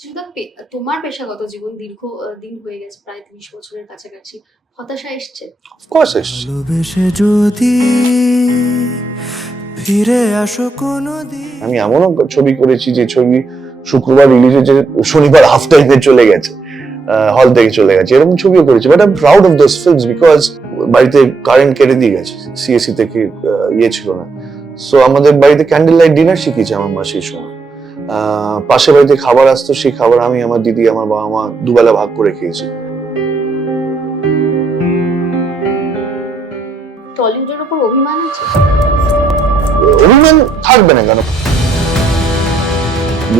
যেটা তোমার পেশাগত জীবন দীর্ঘ দিন হয়ে গেছে, প্রায় 30 বছরের কাছাকাছি। হতাশা এসছে? অফকোর্স এসছে। ভালোবেসে যদি ফিরে আসো কোনোদিন। আমি এমনও ছবি করেছি যে ছবি শুক্রবার রিলিজ হয়েছে, শনিবার হাফ টাইমে চলে গেছে, হল থেকে চলে গেছে, এরকম ছবিও করেছি। But I am proud of those films because বাড়িতে কারেন্ট কেটে দিয়ে গেছে, সিএসসি থেকে ইয়ে ছিল না। সো আমাদের বাড়িতে ক্যান্ডেল লাইট ডিনার শিখিয়েছে আমার মা সেই সময়। পাশে বাড়িতে খাবার আসতো, সেই খাবার আমি, আমার দিদি, আমার বাবা মা দুবেলা ভাগ করে খেয়েছি। টলিউডের উপর অভিমান আছে? অভিমান থাকবে না কেন?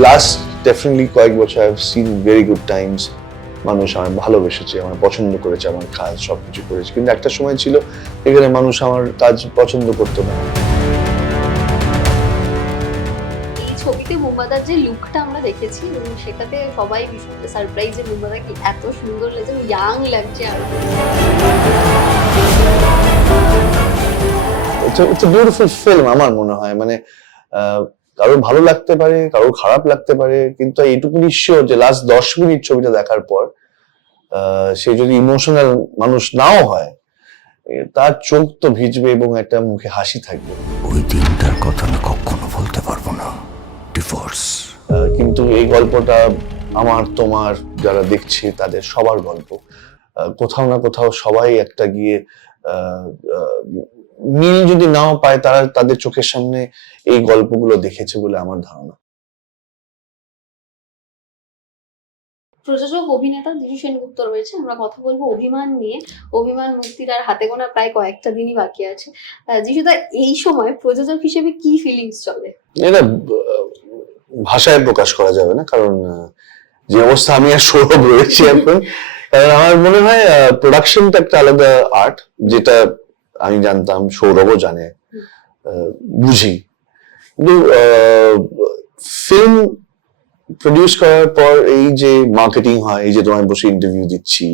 লাস্ট ডেফিনেটলি কয়েক বছর I have seen very good Times. মানুষ আমার ভালোবেসেছে, আমার পছন্দ করেছে, আমার কাজ সবকিছু করেছে। কিন্তু একটা সময় ছিল এখানে মানুষ আমার কাজ পছন্দ করতো না। এই ছবিতে মুম্বাদার যে লুকটা আমরা দেখেছি, এবং সেটাতে সবাই ভীষণ সারপ্রাইজ যে মুম্বাদাকে এত সুন্দর লাগছে, ইয়াং লাগছে আরো। ইটস আ বিউটিফুল ফিল্ম আমার মনে হয়। মানে কারোর ভালো লাগতে পারে, কারোর খারাপ লাগতে পারে, কিন্তু এইটুকুনি শিওর যে লাস্ট 10 মিনিট ছবিটা দেখার পর সে যদি ইমোশনাল মানুষ নাও হয়, তার চোখ তো ভিজবে এবং একটা মুখে হাসি থাকবে। ওই দিনটার কথা আমি কখনো বলতে পারবো না। ডিভোর্স। কিন্তু এই গল্পটা আমার, তোমার, যারা দেখছে তাদের সবার গল্প। কোথাও না কোথাও সবাই একটা গিয়ে মিল যদি নাও পায়, তারা তাদের চোখের সামনে এই গল্পগুলো দেখেছে বলে আমার ধারণা। প্রযোজক অভিনেতা যিশু সেনগুপ্ত রয়েছে, আমরা কথা বলবো অভিমান নিয়ে। অভিমান মুক্তির আর হাতে গোনা প্রায় কয়েকটা দিনই বাকি আছে। যিশুদা, এই সময় প্রযোজক হিসেবে কি ফিলিংস চলে? এটা ভাষায় প্রকাশ করা যাবে না, কারণ যে অবস্থা আমি আর সৌরভ রয়েছি এখন, কারণ আমার মনে হয় প্রোডাকশনটা একটা আলাদা আর্ট, যেটা আমি জানতাম, সৌরভও জানে, বুঝি। কিন্তু ফিল্ম প্রডিউস করার পর এই যে মার্কেটিং হয়, এই যে তোমায় বসে ইন্টারভিউ দিচ্ছি,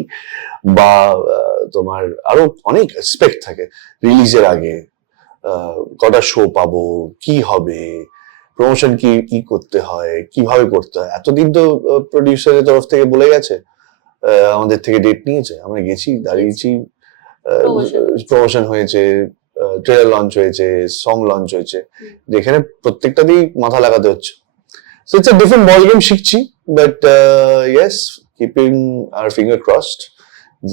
বা তোমার আরো অনেক এক্সপেক্ট থাকে রিলিজের আগে, কটা শো পাবো, কি হবে, প্রমোশন কি কি করতে হয়, কিভাবে করতে হয়। এতদিন তো প্রডিউসারের তরফ থেকে বলে গেছে, আমাদের থেকে ডেট নিয়েছে, আমরা গেছি, দাঁড়িয়েছি, প্রমোশন হয়েছে, ট্রেলার লঞ্চ হয়েছে, সং লঞ্চ হয়েছে, যেখানে প্রত্যেকটাতেই মাথা লাগাতে হচ্ছে। So it's a different ball game, শিখছি, but yes, keeping our finger crossed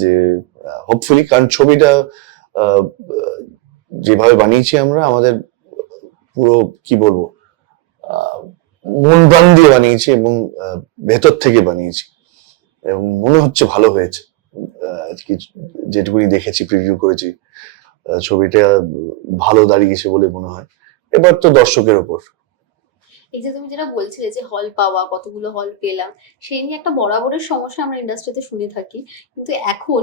যে hopefully, কারণ ছবিটা যেভাবে বানিয়েছি আমরা, আমাদের পুরো কি বলবো, মন প্রাণ দিয়ে বানিয়েছি এবং ভেতর থেকে বানিয়েছি, এবং মনে হচ্ছে ভালো হয়েছে। যেটুকুনি দেখেছি, প্রিভিউ করেছি, ছবিটা ভালো দাঁড়িয়েছে বলে মনে হয়। এবার তো দর্শকের ওপর। এই যে তুমি যেটা বলছিলে যে হল পাওয়া, কতগুলো হল পেলাম, সেই নিয়ে একটা বরাবরের সমস্যা আমরা ইন্ডাস্ট্রিতে শুনে থাকি। কিন্তু এখন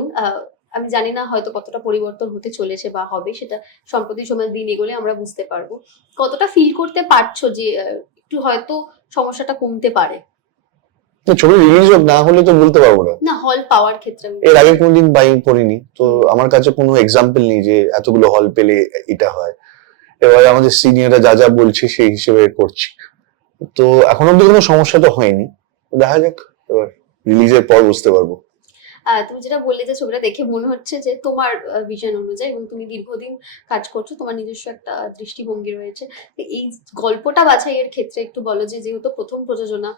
আমি জানি না হয়তো কতটা পরিবর্তন হতে চলেছে বা হবে, সেটা সম্প্রতি সময় দিন এগোলে আমরা বুঝতে পারবো। কতটা ফিল করতে পারছো যে একটু হয়তো সমস্যাটা কমতে পারে? ছবি রিলিজ না হলে তো বলতে পারবো না। না, হল পাওয়ার ক্ষেত্রে এর আগে কোনোদিন পড়িনি, তো আমার কাছে কোনো এক্সাম্পল নেই যে এতগুলো হল পেলে এটা হয়। এবার আমাদের সিনিয়ররা যা যা বলছে সেই হিসেবে করছি। তো এখন অব্দি কোনো সমস্যা তো হয়নি, দেখা যাক, এবার রিলিজের পর বুঝতে পারবো। তুমি যেটা বললে যে ছবিটা দেখে মনে হচ্ছে যে তোমার ভিশন অনুযায়ী, এবং তুমি দীর্ঘদিন কাজ করছো, তোমার নিজস্ব একটা দৃষ্টিভঙ্গি রয়েছে। এই গল্পটা বাছাইয়ের ক্ষেত্রে একটু বলো, যে যেহেতু প্রথম প্রযোজনা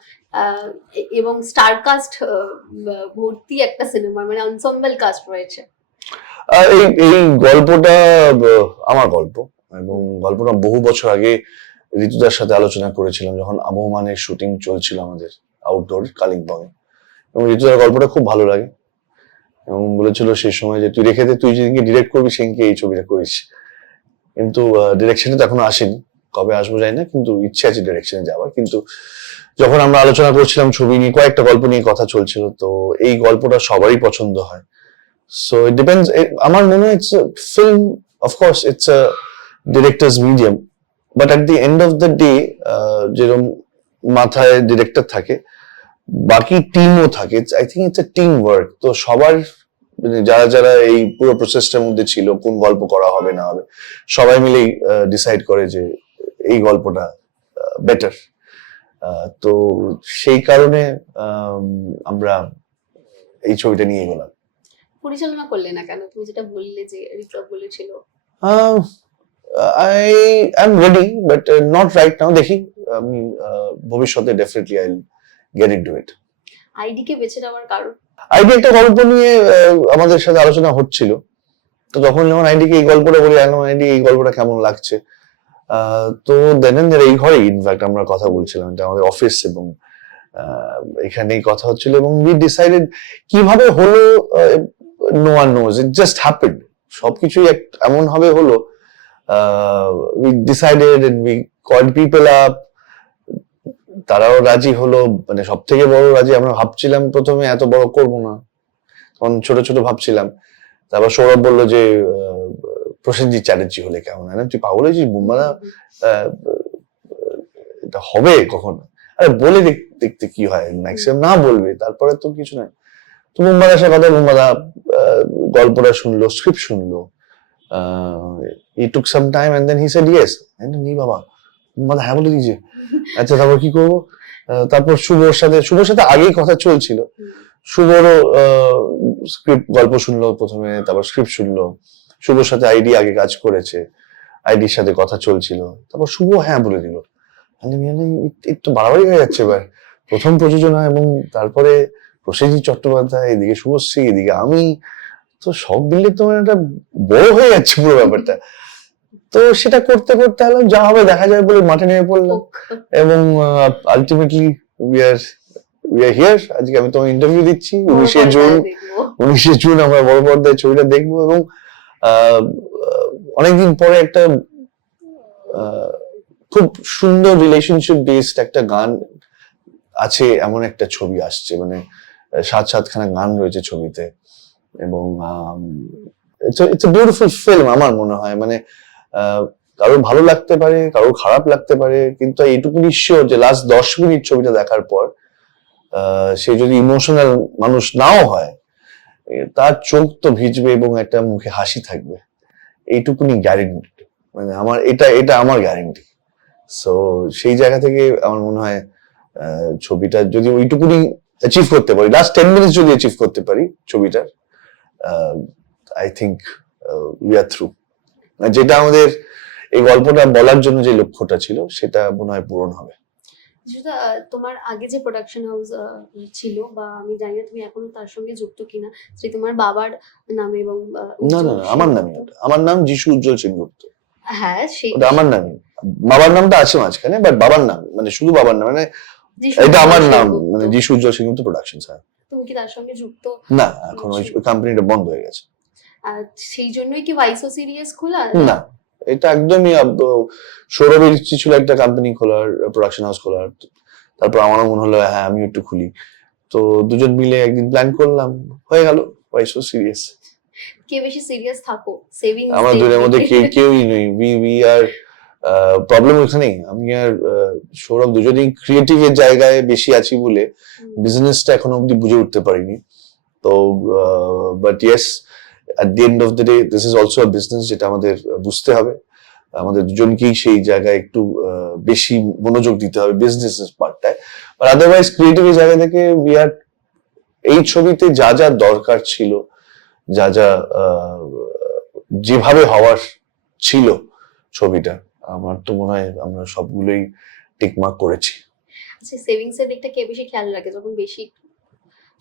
এবং স্টার কাস্ট ভর্তি একটা সিনেমা, মানে এনসেম্বল কাস্ট রয়েছে। এই এই গল্পটা আমার গল্প, এবং গল্পটা বহু বছর আগে ঋতুদার সাথে আলোচনা করেছিলাম, যখন আবহমানের শুটিং চলছিল আমাদের আউটডোর কালিম্পংয়ে, এবং ঋতুদার গল্পটা খুব ভালো লাগে, এবং বলেছিল সেই সময় যে তুই রেখে দে, তুই যেদিনকে ডিরেক্ট করবি সেদিনকে এই ছবিটা করিস। কিন্তু ডিরেকশনে তো এখনো আসেনি, কবে আসবো জানি না, কিন্তু ইচ্ছে আছে ডিরেকশনে যাওয়ার। কিন্তু যখন আমরা আলোচনা করছিলাম ছবি নিয়ে, কয়েকটা গল্প নিয়ে কথা চলছিল, তো এই গল্পটা সবারই পছন্দ হয়। So it depends. আমার মনে হয় it's film, of course it's a directors medium, but at the end of the day যেরকম মাথায় ডিরেক্টর থাকে, বাকি টিমও থাকে। I think it's a team work. তো সবার, যারা যারা এই পুরো প্রসেসটার মধ্যে ছিল, কোন গল্প করা হবে না হবে, সবাই মিলেই ডিসাইড করে যে এই গল্পটা বেটার। তো সেই কারণে আমরা এই ছবিটা নিয়ে গেলাম। পরিচালনা করলে না কেন? তুমি যেটা বললে যে ঋত্বিক বলেছিল। I am ready but not right now, দেখি আমি ভবিষ্যতে definitely I will get into it. ID কে বেছে নেওয়ার কারণ? আইডি একটা গল্প নিয়ে আমাদের সাথে আলোচনা হচ্ছিল, তো যখন যখন আইডিকে এই গল্পটা বলি, আইডি এই গল্পটা কেমন লাগছে, তো দেন এই ঘরেই ইনফ্যাক্ট আমরা কথা বলছিলাম, এটা আমাদের অফিস এবং এখানেই কথা হচ্ছিল এবং উই ডিসাইডেড কিভাবে হলো, no one knows, it just happened, সবকিছুই এমন ভাবে হলো, we decided and we called people up, তারাও রাজি হলো, মানে সব থেকে বড় রাজি। আমরা ভাবছিলাম প্রথমে এত বড় করবো না, তখন ছোট ছোট ভাবছিলাম। তারপর সৌরভ বললো যে প্রসেনজিৎ চ্যাটার্জি হলে কেমন হয় না, তুই পাগল হয়েছিস বুম্বাদা, এটা হবে কখনো? আরে বলে দেখতে কি হয়, ম্যাক্সিমাম না বলবে, তারপরে তো কিছু নাই। তো বুম্বাদার সাথে কথা, বুম্বাদা গল্পটা শুনলো, স্ক্রিপ্ট শুনলো, he took some time and then he said yes. নি বাবা, বুম্বাদা হ্যাঁ বলে দিয়েছে, আচ্ছা তারপর কি করবো? তারপর শুভর সাথে আগেই কথা চলছিল, শুভরও স্ক্রিপ্ট গল্প শুনলো প্রথমে, তারপর স্ক্রিপ্ট শুনলো। শুভর সাথে আইডি আগে কাজ করেছে, আইডির সাথে কথা চলছিল, তারপর শুভ হ্যাঁ বলে দিল। একটু বাড়াবাড়ি হয়ে যাচ্ছে এবার, প্রথম প্রযোজনা এবং তারপরে প্রসেনজিৎ চট্টোপাধ্যায়, এদিকে শুভশ্রী, এদিকে আমি, তো সব মিলে তোমার একটা বড় হয়ে যাচ্ছে পুরো ব্যাপারটা। তো সেটা করতে করতে এলাম, যা হবে দেখা যাবে বলে মাঠে নেমে পড়লাম এবং আলটিমেটলি উই আর হিয়ার। আজকে আমি তোমার ইন্টারভিউ দিচ্ছি 19শে জুন আমরা বড় পর্দায় ছবিটা দেখবো এবং অনেকদিন পরে একটা খুব সুন্দর রিলেশনশিপ বেসড একটা গান আছে, এমন একটা ছবি আসছে, মানে 7-7খানা গান রয়েছে ছবিতে এবং ইটস এ বিউটিফুল ফিল্ম আমার মনে হয়। মানে কারোর ভালো লাগতে পারে, কারোর খারাপ লাগতে পারে, কিন্তু এইটুকু নিশ্চয় যে লাস্ট 10 মিনিট ছবিটা দেখার পর সে যদি ইমোশনাল মানুষ নাও হয়, তার চোখ তো ভিজবে এবং একটা মুখে হাসি থাকবে, এইটুকুনি গ্যারেন্টি, মানে আমার এটা আমার গ্যারেন্টি। সো সেই জায়গা থেকে আমার মনে হয় ছবিটা যদি ওইটুকুনি অ্যাচিভ করতে পারি, লাস্ট 10 মিনিট যদি অ্যাচিভ করতে পারি ছবিটার, I think we are through. যেটা আমাদের এই গল্পটা বলার জন্য যে লক্ষ্যটা ছিল, সেটা মনে হয় পূরণ হবে। তোমার আগে যে প্রোডাকশন হাউস ছিল, বা আমি জানি না তুমি এখনো তার সঙ্গে যুক্ত কিনা, যে তোমার বাবার নামে এবং না আমার নামই, আমার নাম যিশু উজ্জ্বল সেনগুপ্ত। হ্যাঁ, ওটা আমার নামই, বাবার নামটা আছে মাঝখানে, বাট বাবার নাম মানে শুধু বাবার নাম, মানে এটা আমার নাম, মানে যিশু উজ্জ্বল সেনগুপ্ত প্রোডাকশন। স্যার তুমি কি তার সঙ্গে যুক্ত? না, এখন ওই কোম্পানিটা বন্ধ হয়ে গেছে। আর সেই জন্যই কি ভাইসো সিরিয়াস খোলা? না, এটা একদমই সৌরভের ইচ্ছে ছিল একটা কোম্পানি খোলার, প্রোডাকশন হাউস খোলার। তারপর আমারও মনে হলো হ্যাঁ আমি একটু খুলি, তো দুজন মিলে একদিন প্ল্যান করলাম, হয়ে গেল ভাইসো সিরিয়াস। কে বেশি সিরিয়াস থাকো? সেভিংস? আমার দুজনের মধ্যে কেউই নেই, উই আর প্রবলেম ওখানেই। আমি আর সৌরভ দুজনেই ক্রিয়েটিভ এর জায়গায় বেশি আছি বলে বিজনেসটা এখনো অব্দি বুঝে উঠতে পারিনি। তো but yes, at the end of the day this is also a business, যেটা আমাদের বুঝতে হবে, আমাদের দুজনকেই সেই জায়গায় একটু বেশি মনোযোগ দিতে হবে বিজনেসের পার্টটায়। বাট আদারওয়াইজ ক্রিয়েটিভ জায়গা থেকে উই আর, এই ছবিতে যা যা দরকার ছিল, যা যা যেভাবে হওয়ার ছিল ছবিটা, আমার তো মনে হয় আমরা সবগুলোই টিকমার্ক করেছি। আচ্ছা, সেভিংস এর দিকটা কে বেশি খেয়াল রাখে যখন বেশি?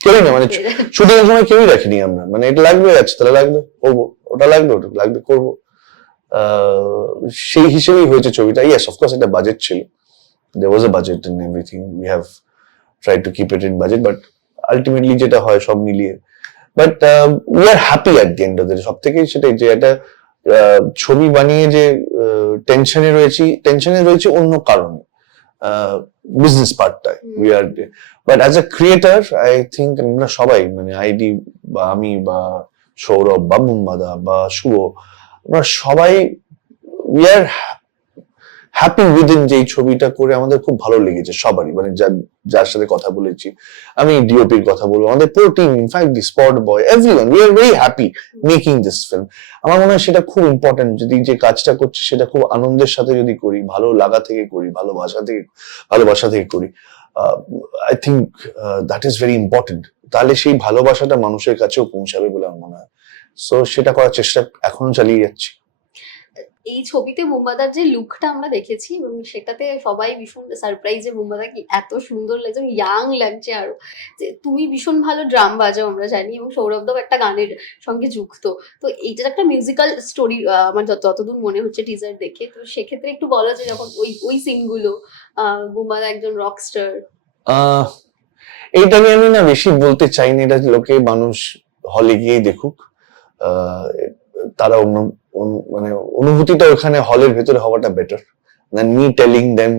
কেউই না, মানে শুটিং এর সময় কেউই রাখিনি আমরা, মানে এটা লাগবে, আচ্ছা তাহলে লাগবে করবো, ওটা লাগবে করবো, সেই হিসেবেই হয়েছে ছবিটা। ইয়েস অফকোর্স একটা বাজেট ছিল, there was a budget and everything, we have tried to keep it in budget, but ultimately যেটা হয় সব মিলিয়ে, but we are happy at the end of the day। সব থেকে সেটাই যে একটা ছবি বানিয়ে যে টেনশনে রয়েছে অন্য কারণে, বিজনেস পার্টটায় we are, but as a creator I think আমরা সবাই, মানে আইডি বা আমি বা সৌরভ বা বুম্বাদা বা শুভ, আমরা সবাই উই আর হ্যাপি উইদিন যে ছবিটা করে আমাদের খুব ভালো লেগেছে সবারই, মানে যার সাথে কথা বলেছি, আমি ডিওপির কথা বলবো, আমাদের পুরো team, in fact the spot boy, everyone, we are very happy making this film. আমার মনে হয় সেটা খুব ইম্পর্টেন্ট, যদি যে কাজটা করছি সেটা খুব আনন্দের সাথে যদি করি, ভালো লাগা থেকে করি, ভালোবাসা থেকে করি, I think that is very important. তাহলে সেই ভালোবাসাটা মানুষের কাছেও পৌঁছাবে বলে আমার মনে হয়। সো সেটা করার চেষ্টা এখনো চালিয়ে যাচ্ছি। এই ছবিতে বুম্বাদার যে লুকটা আমরা দেখেছি এবং সেটাতে সবাই ভীষণ সারপ্রাইজ যে বুম্বাদা কি এত সুন্দর লাগছে, ইয়াং লাগছে আরো। যে তুমি ভীষণ ভালো ড্রাম বাজাও আমরা জানি, এবং সৌরভদাও একটা গানের সঙ্গে যুক্ত। তো এইটার একটা মিউজিক্যাল স্টোরি আমার যতদূর মনে হচ্ছে টিজার দেখে। তো সেক্ষেত্রে একটু বলা যে যখন ওই সিনগুলো, বুম্বাদা একজন রকস্টার। আহ এইটা নিয়ে আমি না বেশি বলতে চাই না, এটা লোকে মানুষ হলে গিয়েই দেখুক। আহ, তারা মানে অনুভূতিটা ওখানে হলের ভেতরে হওয়াটা better than me telling them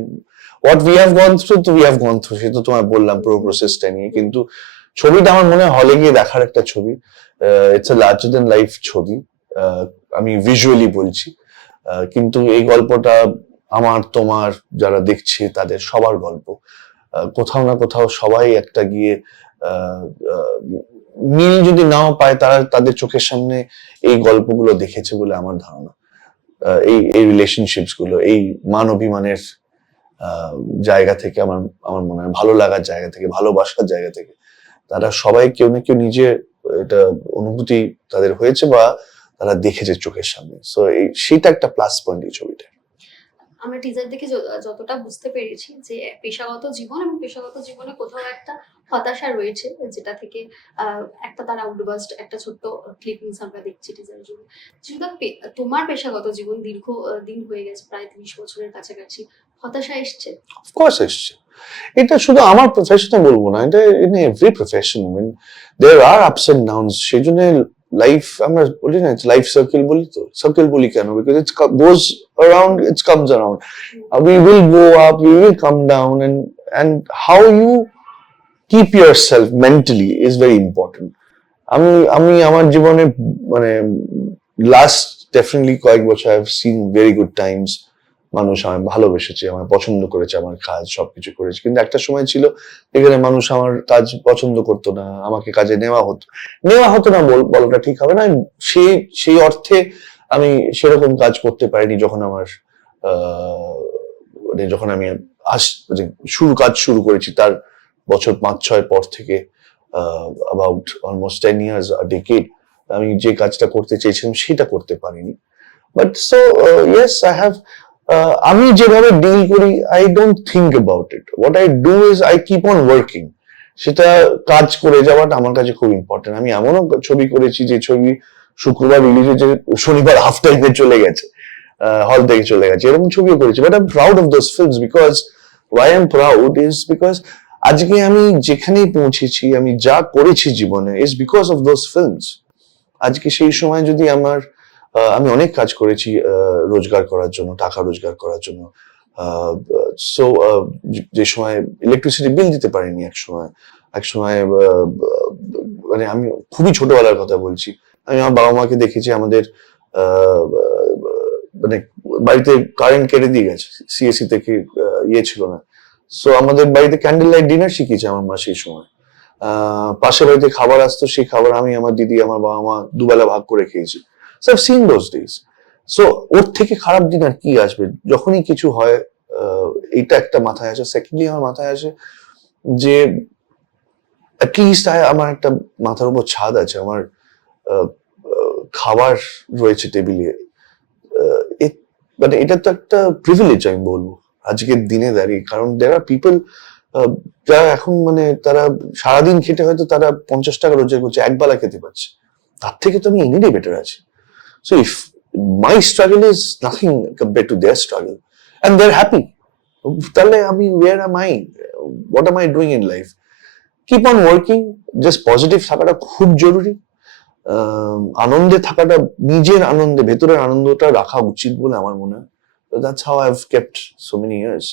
what we have gone through. তো উই হ্যাভ গন থ্রু, সে তো তোমায় বললাম পুরো প্রসেসটা নিয়ে। কিন্তু ছবিটা আমার মনে হয় হলে গিয়ে দেখার একটা ছবি। It's a larger then life ছবি, আমি ভিজুয়ালি বলছি। কিন্তু এই গল্পটা আমার তোমার যারা দেখছে তাদের সবার গল্প। কোথাও না কোথাও সবাই একটা গিয়ে আহ, আহ, মিল যদি নাও পায়, তারা তাদের চোখের সামনে এই গল্পগুলো দেখেছে বলে আমার ধারণা। এই এই রিলেশনশিপস গুলো, এই মান অভিমানের আহ, জায়গা থেকে, আমার আমার মনে হয় ভালো লাগার জায়গা থেকে, ভালোবাসার জায়গা থেকে, তারা সবাই কেউ না কেউ নিজে এটা অনুভূতি তাদের হয়েছে বা তারা দেখেছে চোখের সামনে। সো সেটা একটা প্লাস পয়েন্ট এই ছবিটা। আমরা টিজার দেখে যতটা বুঝতে পেরেছি যে পেশাগত জীবন এবং পেশাগত জীবনে কোথাও একটা হতাশা রয়েছে, যেটা থেকে একটা তার আউটবাস্ট, একটা ছোট্ট ক্লিপিংস আমরা দেখছি টিজার জুড়ে। যেটা তোমার পেশাগত জীবন দীর্ঘ দিন হয়ে গেছে, প্রায় 30 বছরের কাছাকাছি, হতাশা এসছে? অফকোর্স এসছে। এটা শুধু আমার প্রফেশনে বলবো না, এটা in every profession, mean there are ups and downs. সেই জন্য লাইফ আমরা বলি না, লাইফ সার্কেল বলি। তো সার্কেল বলি কেন? Because it's goes around, it comes around. We will go up, we will come down, and how you keep yourself mentally is very important. আমি আমি আমার জীবনে মানে লাস্ট ডেফিনেটলি কয়েক বছর I have seen very good Times. মানুষ আমায় ভালোবেসেছে, আমায় পছন্দ করেছে, আমার কাজ সবকিছু করেছে। কিন্তু একটা সময় ছিল এখানে মানুষ আমার কাজ পছন্দ করতো না, আমাকে কাজে নেওয়া হতো না বলাটা ঠিক হবে না। সেই সেই অর্থে আমি সেরকম কাজ করতে পারিনি যখন আমার মানে যখন আমি মানে কাজ শুরু করেছি তার বছর 5-6 পর থেকে, about almost 10 years, a decade, আমি যে কাজটা করতে চেয়েছিলাম সেটা করতে পারিনি। But so yes, I have, আমি যেভাবে ডিল করি, I don't think about it. What I do is I keep on working. সেটা কাজ করে যাওয়াটা আমার কাছে খুব ইম্পর্টেন্ট। আমি এমনও ছবি করেছি যে ছবি শুক্রবার রিলিজ হয়েছে, শনিবার হাফ টাইমে চলে গেছে, হল থেকে চলে গেছে, এরকম ছবিও করেছি। But I am proud of those films, because Y I am proud is because আজকে আমি যেখানেই পৌঁছেছি, আমি যা করেছি জীবনে, is because of those films. আজকে সেই সময় যদি আমি অনেক কাজ করেছি রোজগার করার জন্য, টাকা রোজগার করার জন্য। সো যে সময় ইলেকট্রিসিটি বিল দিতে পারিনি, এক সময় মানে আমি খুবই ছোটবেলার কথা বলছি, আমি আমার বাবা মাকে দেখেছি আমাদের মানে বাড়িতে কারেন্ট কেটে দিয়ে গেছে, সিএসসি থেকে ইয়ে ছিল না। সো আমাদের বাড়িতে ক্যান্ডেল লাইট ডিনার শিখিয়েছে আমার মা সেই সময়। পাশের বাড়িতে খাবার আসতো, সেই খাবার আমি, আমার দিদি, আমার বাবা মা দুবেলা ভাগ করে খেয়েছি। So I've seen those days. So ওর থেকে খারাপ দিন আর কি আসবে? যখনই কিছু হয়, এইটা একটা মাথায় আসে। সেকেন্ডলি আমার মাথায় আসে যে অ্যাটলিস্ট আমার একটা মাথার উপর ছাদ আছে, আমার খাবার রয়েছে টেবিলে। মানে এটা তো একটা প্রিভিলেজ আমি বলবো আজকের দিনে দাঁড়িয়ে। কারণ দেয়ার আর পিপল যারা এখন মানে তারা সারাদিন খেটে হয়তো তারা 50 টাকা রোজগার করছে, একবেলা খেতে পাচ্ছে, তার থেকে তো আমি এমনিই বেটার আছি। So if my struggle is nothing compare to their struggle and they are happy, তাহলে আমি where am I, what am I doing in life? Keep on working, just positive থাকাটা খুব জরুরি। আনন্দে থাকাটা, নিজের আনন্দে, ভেতরের আনন্দটা রাখা উচিত বলে আমার মনে হয়। That's how I have kept so many years.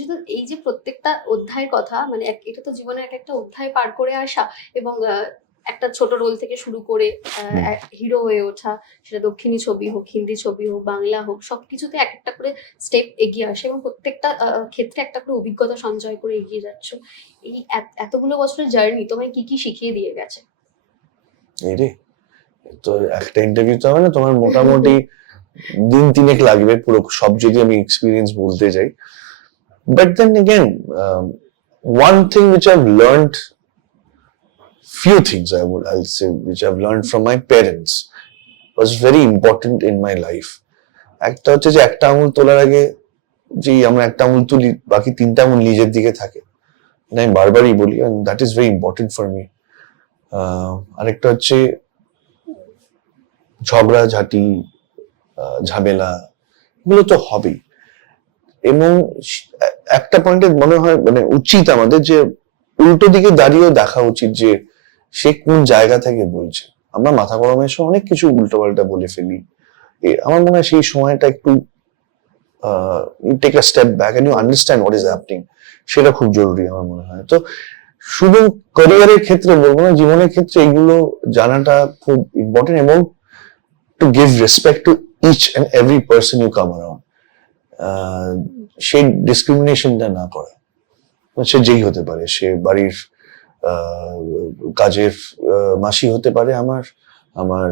শুধু এই যে প্রত্যেকটা অধ্যায়ের কথা, মানে এটা তো জীবনের এক একটা অধ্যায় পার করে আসা, এবং একটা ছোট রোল থেকে শুরু করে হুম। হিরো হয়ে ওঠা, সেটা দক্ষিণী ছবি হোক, হিন্দি ছবি হোক, বাংলা হোক, সবকিছুতে এক একটা করে স্টেপ এগিয়ে আসে এবং প্রত্যেকটা ক্ষেত্রে একটা করে অভিজ্ঞতা সঞ্চয় করে এগিয়ে যাচ্ছ। এই এতগুলো বছরের জার্নি তোমায় কি কি শিখিয়ে দিয়ে গেছে? এই রে, তো একটা ইন্টারভিউ তো হবে না, তোমার মোটামুটি দিন তিনেক লাগবে পুরো সব যদি আমি এক্সপিরিয়েন্স বলতে যাই। But then again, one thing which I've learned, few things I'll say which I've learned from my parents was very important in my life. একটা হচ্ছে যে একটা আঙুল তোলার আগে যে আমরা একটা আঙুল তুলি, বাকি তিনটা আঙুল নিজের দিকে থাকে, এটা আমি বারবারই বলি, and that is very important for me. আরেকটা হচ্ছে ঝগড়া ঝাঁটি, ঝামেলা, এগুলো তো হবেই। এবং একটা পয়েন্টে মনে হয় মানে উচিত আমাদের যে উল্টো দিকে দাঁড়িয়েও দেখা উচিত যে সে কোন জায়গা থেকে বলছে। আমরা মাথা গরমের সময় অনেক কিছু উল্টো পাল্টা বলে ফেলি। আমার মনে হয় সেই সময়টা একটু you take a step back and you understand what is happening, সেটা খুব জরুরি আমার মনে হয়। তো শুধু ক্যারিয়ারের ক্ষেত্রে বলবো না, জীবনের ক্ষেত্রে এগুলো জানাটা খুব ইম্পর্টেন্ট, এবং to give respect to each and every person you come around. সেই ডিসক্রিমিনেশনটা না করা, সে যেই হতে পারে, সে বাড়ির কাজের মাসি হতে পারে, আমার আমার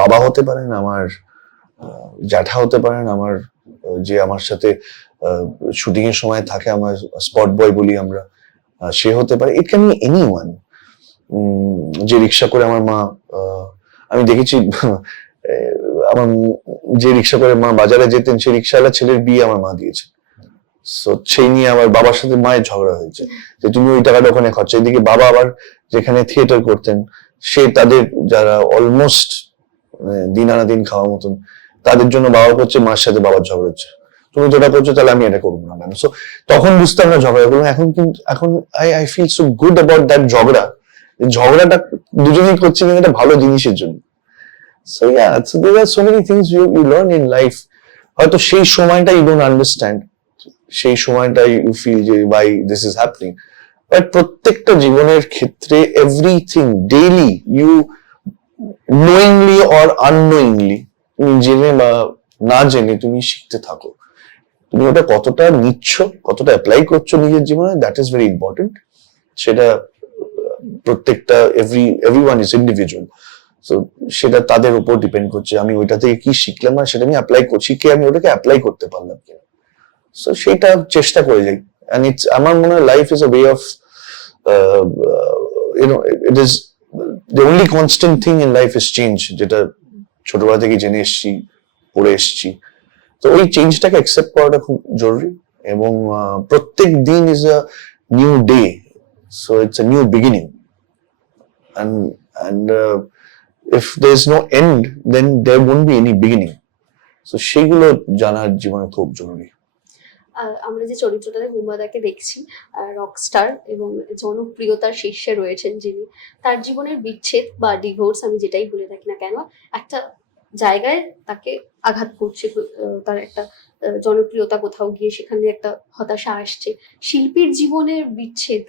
বাবা হতে পারেন, আমার জ্যাঠা হতে পারেন, আমার যে আমার সাথে শুটিং এর সময় থাকে, আমার স্পট বয় বলি আমরা, সে হতে পারে। It can be anyone. যে রিক্সা করে আমার মা, আমি দেখেছি আমার যে রিক্সা করে মা বাজারে যেতেন, সেই রিক্সাওয়ালা ছেলের বিয়ে আমার মা দিয়েছে। সো সেই নিয়ে আমার বাবার সাথে মায়ের ঝগড়া হয়েছে যে তুমি ওই টাকাটা ওখানে খরচা। এদিকে বাবা আবার যেখানে থিয়েটার করতেন, সে তাদের যারা অলমোস্ট দিন আনা দিন খাওয়ার মতন, তাদের জন্য বাবা করছে, মার সাথে বাবার ঝগড়া হচ্ছে, তুমি যেটা করছো তাহলে আমি এটা করবো না কেন। সো তখন বুঝতাম না ঝগড়া করবো, এখন কিন্তু এখন I feel so good about that ঝগড়াটা দুজনেই করছি কিন্তু এটা ভালো জিনিসের জন্য। So yeah, so there are so many things you learn in life. হয়তো সেই সময়টা you don't understand, সেই সময়টা you feel যে why this is happening, but প্রত্যেকটা জীবনের ক্ষেত্রে everything daily you knowingly or unknowingly, তুমি জেনে বা না জেনে তুমি শিখতে থাকো। তুমি ওটা কতটা নিচ্ছ, কতটা অ্যাপ্লাই করছো নিজের জীবনে, দ্যাট ইজ ভেরি ইম্পর্টেন্ট। সেটা প্রত্যেকটা everyone is individual, তো সেটা তাদের উপর ডিপেন্ড করছে আমি ওইটা থেকে কি শিখলাম আর সেটা আমি অ্যাপ্লাই করছি কি, আমি ওটাকে অ্যাপ্লাই করতে পারলাম কিনা। সো সেটা চেষ্টা করে যাই। এন্ড ইটস, আমার মনে হয় life is a way of it is the only constant thing in life is change, যেটা ছোটবেলা থেকে জেনে এসেছি, পড়ে এসেছি। তো ওই চেঞ্জটাকে অ্যাকসেপ্ট করাটা খুব জরুরি, এবং প্রত্যেক দিন is a new day, so it's a new beginning, and if there's no end then there won't be any beginning. So সেগুলো জানার জীবনে খুব জরুরি। আমরা যে চরিত্রটাতে বুম্বাদাকে দেখছি, রকস্টার এবং জনপ্রিয়তার শীর্ষে রয়েছেন যিনি, তার জীবনের বিচ্ছেদ বা ডিভোর্স আমি যেটাই বলে থাকি না কেন, একটা জায়গায় তাকে আঘাত করছে। তার একটা জনপ্রিয়তা কোথাও গিয়ে সেখানে একটা হতাশা আসছে। শিল্পীর জীবনের বিচ্ছেদ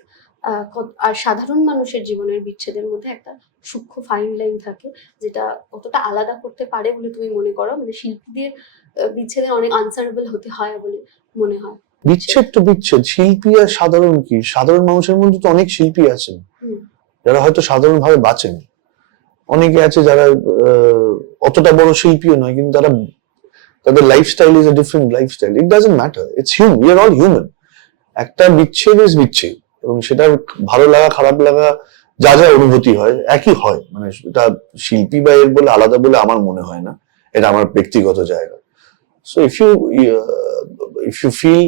আর সাধারণ মানুষের জীবনের বিচ্ছেদের মধ্যে একটা সূক্ষ্ম ফাইন লাইন থাকে, যেটা কতটা আলাদা করতে পারে বলে তুমি মনে করো? মানে শিল্পীদের বিচ্ছেদের অনেক আনসারেবল হতে হয় বলে মনে হয়। বিচ্ছেদ তো বিচ্ছেদ, শিল্পী আর সাধারণ কি, সাধারণ মানুষের মধ্যে তো অনেক শিল্পী আছেন যারা হয়তো সাধারণ ভাবে বাঁচেন, অনেকে আছে যারা অতটা বড় শিল্পীও নয়, কিন্তু তারা তাদের lifestyle is a different lifestyle. It doesn't matter, it's human, we are all human. একটা বিচ্ছেদ ইজ বিচ্ছেদ, এবং সেটার ভালো লাগা খারাপ লাগা যা যা অনুভূতি হয় একই হয়, মানে এটা শিল্পী বা এর বলে আলাদা বলে আমার মনে হয় না, এটা আমার ব্যক্তিগত জায়গা। So if you feel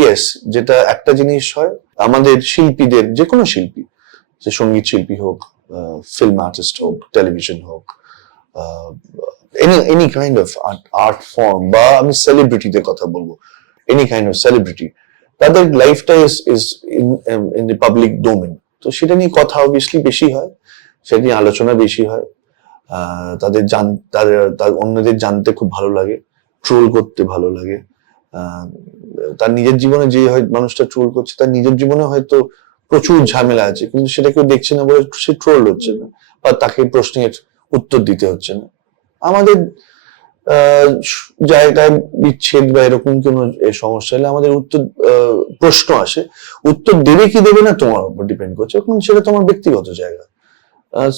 yes, যেটা একটা জিনিস হয় আমাদের শিল্পীদের, যে কোনো শিল্পী, যে সঙ্গীত শিল্পী হোক, ফিল্ম আর্টিস্ট হোক, টেলিভিশন হোক, any kind of art form, বা আমি সেলিব্রিটিদের কথা বলবো, এনি কাইন্ড অফ সেলিব্রিটি, তাদের লাইফটা is in the public domain. তো সেটা নিয়ে কথা অবভিয়াসলি বেশি হয়, সেটা নিয়ে আলোচনা বেশি হয়, তাদের অন্যদের জানতে খুব ভালো লাগে, ট্রোল করতে ভালো লাগে। তার নিজের জীবনে যে মানুষটা ট্রোল করছে তার নিজের জীবনে হয়তো প্রচুর ঝামেলা আছে, কিন্তু সেটা কেউ দেখছে না বলে সে ট্রোল হচ্ছে না, বা তাকে প্রশ্নের উত্তর দিতে হচ্ছে না। আমাদের জায়গায় বিচ্ছেদ বা এরকম কোনো সমস্যা হলে আমাদের প্রশ্ন আসে, উত্তর দেবে কি দেবে না তোমার উপর ডিপেন্ড করছে, এখন সেটা তোমার ব্যক্তিগত জায়গা।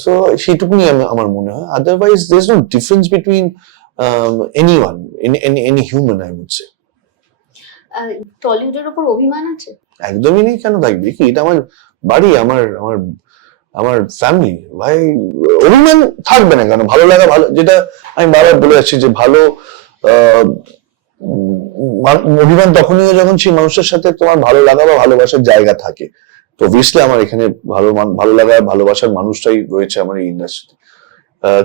সো সেইটুকুনি আমার মনে হয়, otherwise there is no difference between anyone, any human, I would say. টলিউডের ওপর অভিমান আছে? একদমই নেই, কেন থাকবে? কি এটা আমার বাড়ি, আমার আমার আমার ফ্যামিলি ভাই, অভিমান থাকবে না কেন? ভালো লাগা, ভালো, যেটা আমি বারবার বলে আসছি যে ভালো অভিমান তখনই হয় যখন সেই মানুষের সাথে তোমার ভালো লাগা বা ভালোবাসার জায়গা থাকে। তো অবভিয়াসলি আমার এখানে ভালো লাগা ভালোবাসার মানুষটাই রয়েছে আমার এই ইন্ডাস্ট্রিতে,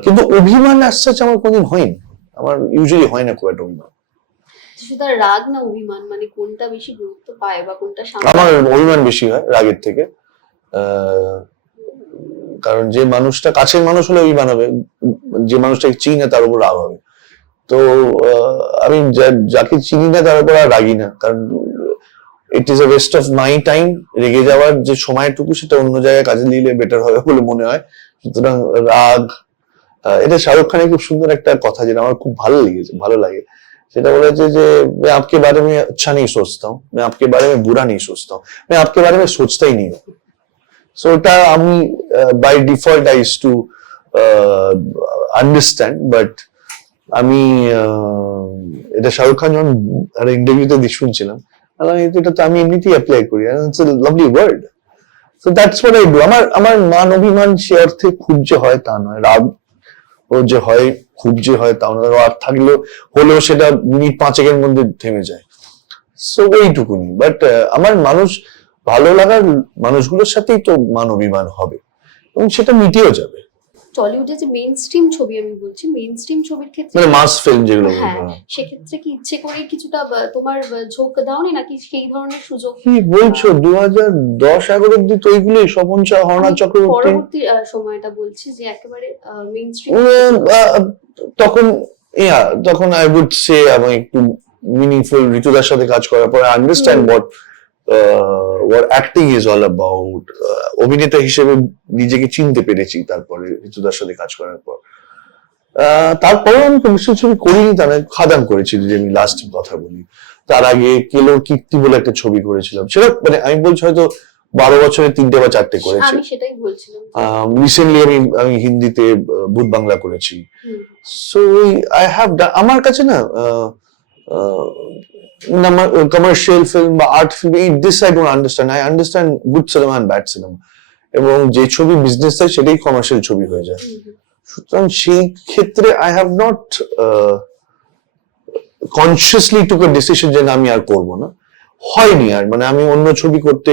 কিন্তু অভিমান আসছে আমার কোনদিন হয়নি, আমার ইউজুয়ালি হয় না খুব একটা অভিমান। সেটা রাগ না অভিমান, মানে কোনটা বেশি গুরুত্ব পায় বা কোনটা আমার অভিমান বেশি হয় রাগের থেকে। কারণ যে মানুষটা কাছের মানুষ হলে অভিমান হবে, যে মানুষটাকে চিনি না তার উপর রাগ হবে। তো আমি যাকে চিনি না তার উপর আর রাগি না, কারণ it is a West of my time. রেগে যাওয়ার যে সময়টুকু সেটা অন্য জায়গায় কাজে দিলে বেটার হবে বলে মনে হয়। সুতরাং রাগ, এটা শাহরুখ খানের খুব সুন্দর একটা কথা যেটা আমার খুব ভালো লাগে, সেটা বলেছে যে मैं आपके बारे में अच्छा नहीं सोचता हूँ, मैं आपके बारे में बुरा नहीं सोचता हूँ, मैं आपके बारे में सोचता ही नहीं हूँ। সো ওটা আমি by default I use to understand, but আমি এটা শাহরুখ খান যখন একটা ইন্টারভিউতে শুনছিলাম, এটা তো আমি এমনিতেই অ্যাপ্লাই করি, it's a lovely word. So that's what I do. আমার মান অভিমান সে অর্থে খুব যে হয় তা নয়, রাগ ও যে হয় খুব যে হয় তা নয়, রাগ থাকলেও হলেও সেটা মিনিট 5 মধ্যে থেমে যায়। সো এইটুকুনি। বাট আমার ভালো লাগার মানুষগুলোর সাথেই তো মান অভিমান হবে এবং সেটা মিটিয়েও যাবে। টলিউডে যে মেইন স্ট্রিম ছবি, আমি বলছি মেইন স্ট্রিম ছবির ক্ষেত্রে, মানে মাস ফিল্ম যেগুলো, হ্যাঁ, সেক্ষেত্রে কি ইচ্ছে করে কিছুটা তোমার ঝোঁক দাওনি, নাকি সেই ধরনের সুযোগ? কি বলছো? 2010-11 অব্দি তো ওইগুলোই স্বপন শাহ, হরনাথ চক্রবর্তী। পরবর্তী সময়টা বলছি যে একেবারে মেইন স্ট্রিম তখন তখন আই উড সে আমি একটু মিনিংফুল ঋতুদার সাথে কাজ করার পর I understand what acting is all about, অভিনেতা হিসেবে নিজেকে চিনতে পেরেছি তারপরে ঋতুদার সাথে কাজ করার পর। তারপরে আমি কমার্শিয়াল ছবি করিনি, তারা খাদান করেছি যদি আমি লাস্ট কথা বলি। তার আগে কেলোর কীর্তি বলে একটা ছবি করেছিলাম, সেটা মানে আমি বলছি হয়তো 12 বছরে 3টে বা 4টে করেছি। আমি সেটাই বলছিলাম। রিসেন্টলি আমি হিন্দিতে ভূত বাংলা করেছি। সো আই হ্যাভ, আমার কাছে না কমার্শিয়াল ফিল্ম বা art film, this I don't understand. I understand good cinema and bad cinema, এবং যে ছবি বিজনেস হয় সেটাই কমার্শিয়াল ছবি হয়ে যায়। সুতরাং সেই ক্ষেত্রে I have not consciously took a decision যে আমি আর করবো না, হয়নি আর, মানে আমি অন্য ছবি করতে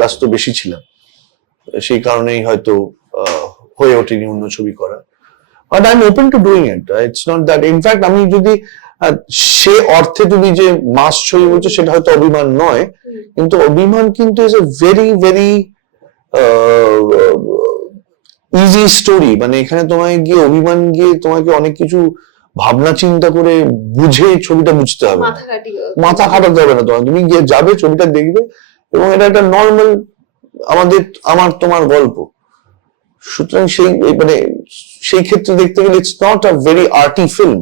ব্যস্ত বেশি ছিলাম, সেই কারণেই হয়তো হয়ে ওঠেনি অন্য ছবি করা। But I am open to doing it, it's not that. In fact আমি যদি সে অর্থে তুমি যে মাস ছবি বলছো সেটা হয়তো অভিমান নয়, কিন্তু অভিমান কিন্তু is a very very easy story. মানে এখানে তোমায় গিয়ে অভিমান গিয়ে তোমাকে অনেক কিছু ভাবনা চিন্তা করে বুঝে ছবিটা বুঝতে হবে, মাথা খাটাতে হবে না তোমার। তুমি গিয়ে যাবে, ছবিটা দেখবে, এবং এটা একটা নর্মাল আমার তোমার গল্প। সুতরাং সেই ক্ষেত্রে দেখতে গেলে it's not a very arty film,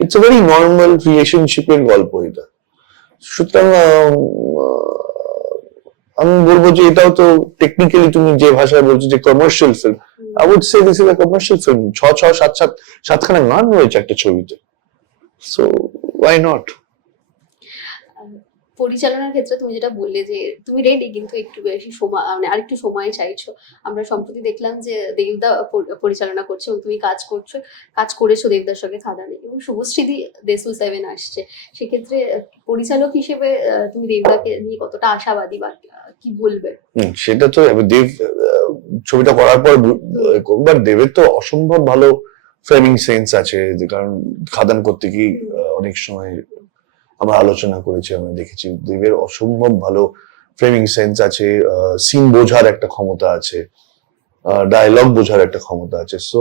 it's a very normal রিলেশনশিপের গল্প এটা। সুতরাং আমি বলবো যে এটাও তো টেকনিক্যালি তুমি যে ভাষায় বলছো যে commercial film, I would say this is a commercial film. 6-7 গান রয়েছে একটা ছবিতে, সো ওয়াই নট। পরিচালনার ক্ষেত্রে তুমি যেটা বললে যে তুমি রেডি, কিন্তু একটু বেশি সময়, মানে আরেকটু সময় চাইছো। আমরা সম্প্রতি দেখলাম যে দেবদা পরিচালনা করছে এবং তুমি কাজ করেছো দেবদার সঙ্গে খাদানে, এবং শুভশ্রীদি দেশু 7 আসছে। সেক্ষেত্রে পরিচালক হিসেবে তুমি দেবদাকে নিয়ে কতটা আশাবাদী বা কি বলবে? সেটা তো দেব ছবিটা করার পর, দেবের তো অসম্ভব ভালো ফ্রেমিং সেন্স আছে, কারণ খাদান করতে গিয়ে অনেক সময় আমরা আলোচনা করেছি, আমরা দেখেছি দেবের অসম্ভব ভালো ফ্রেমিং সেন্স আছে, সিন বোঝার একটা ক্ষমতা আছে, ডায়লগ বোঝার একটা ক্ষমতা আছে। So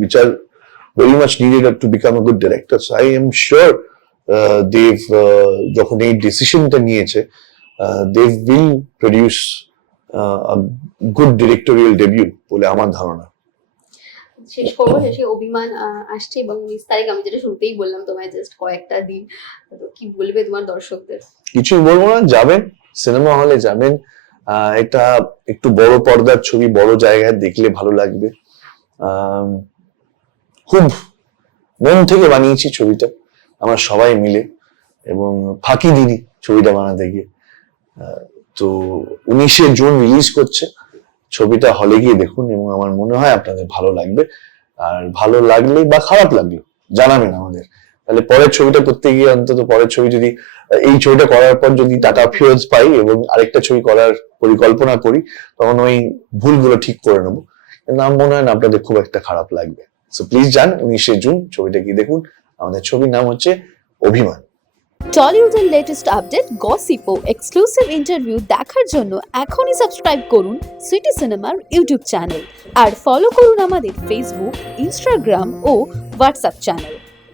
which are very much needed to become a good director. So I am sure Dev যখন এই ডিসিশনটা নিয়েছে, they will produce good directorial debut বলে আমার ধারণা। শেষ করবো, শেষে অভিমান আসছে এবং 19 তারিখ, আমি যেটা শুরুতেই বললাম তোমায়, জাস্ট কয়েকটা দিন, তো কি বলবে তোমার দর্শকদের? কিছুই বলবো না, যাবেন সিনেমা হলে যাবেন, এটা একটু বড় পর্দার ছবি, বড় জায়গায় দেখলে ভালো লাগবে। খুব মন থেকে বানিয়েছি ছবিটা আমরা সবাই মিলে, এবং ফাঁকি দিদি ছবিটা বানাতে গিয়ে। তো 19শে জুন রিলিজ করছে, ছবিটা হলে গিয়ে দেখুন, এবং আমার মনে হয় আপনাদের ভালো লাগবে। আর ভালো লাগলে বা খারাপ লাগলো জানাবেন আমাদের, তাহলে পরের ছবিটা করতে গিয়ে অন্তত পরের ছবি যদি এই ছবিটা করার পর যদি টাকা ফেরত পাই এবং আরেকটা ছবি করার পরিকল্পনা করি, তখন ওই ভুলগুলো ঠিক করে নেবো। কিন্তু আমার মনে হয় না আপনাদের খুব একটা খারাপ লাগবে। সো প্লিজ যান 19শে জুন ছবিটা গিয়ে দেখুন। আমাদের ছবির নাম হচ্ছে অভিমান। টলিউডের লেটেস্ট আপডেট, গসিপ ও এক্সক্লুসিভ ইন্টারভিউ দেখার জন্য এখনই সাবস্ক্রাইব করুন সিটি সিনেমার ইউটিউব চ্যানেল আর ফলো করুন আমাদের ফেসবুক, ইনস্টাগ্রাম ও হোয়াটসঅ্যাপ চ্যানেল।